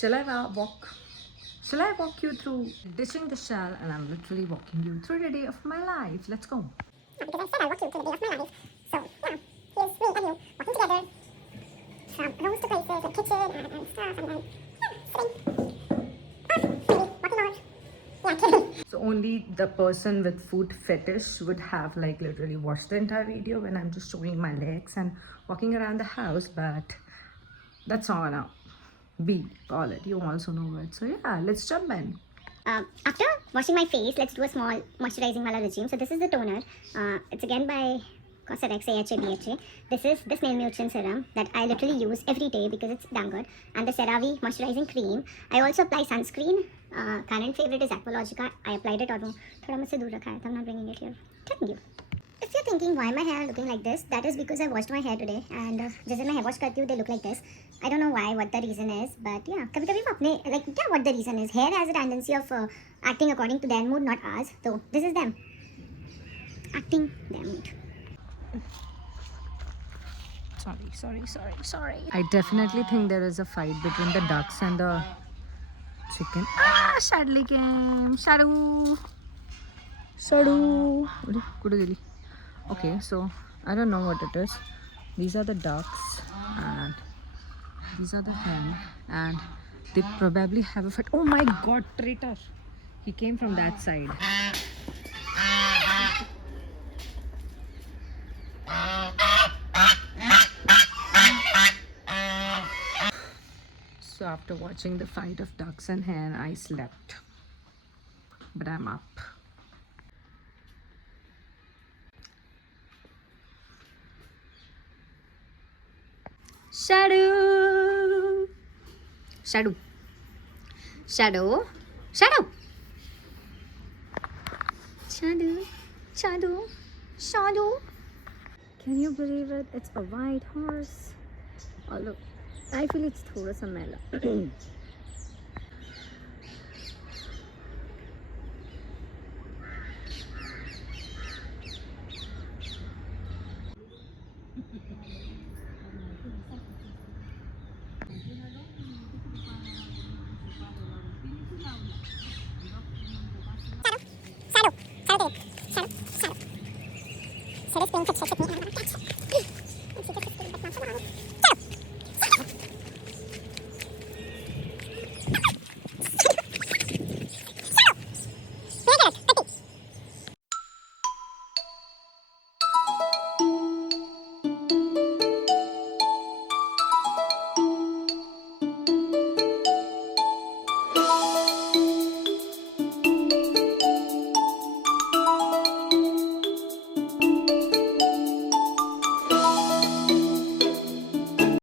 Shall I walk? Shall I walk you through dishing the shell? And I'm literally walking you through the day of my life. Let's go. Because I said I'll walk you through the day of my life. So, yeah, here's me and you walking together from rooms to places and kitchen and stuff and then, yeah, sitting. Maybe walking more. Yeah, kidding. So only the person with food fetish would have like literally watched the entire video when I'm just showing my legs and walking around the house, but that's not gonna be all it. You also know it. So yeah, let's jump in. After washing my face, let's do a small moisturizing wala regime. So this is the toner. It's again by AdrakElaichi. This is the snail mucin serum that I literally use every day because it's damn good. And the CeraVe moisturizing cream. I also apply sunscreen. Current favorite is AdrakElaichi. I applied it और थोड़ा मुझसे दूर रखा है. I'm not bringing it here. Telling you. If you're thinking why my hair looking like this, that is because I washed my hair today and जैसे मैं hair wash करती हूँ they look like this. I don't know why, what the reason is, but yeah, कभी-कभी वो अपने like क्या what the reason is. Hair has a tendency of acting according to their mood, not ours. So this is them acting their mood. Sorry. I definitely think there is a fight between the ducks and the chicken. Ah, Shadli came. Shadu. Okay, so I don't know what it is. These are the ducks and these are the hen, and they probably have a fight. Oh my god, traitor! He came from that side. So after watching the fight of ducks and hen, I slept. But I'm up. Shadow. Can you believe it? It's a white horse. Although I feel it's thoda sa mela. Shadow. So this being catch me.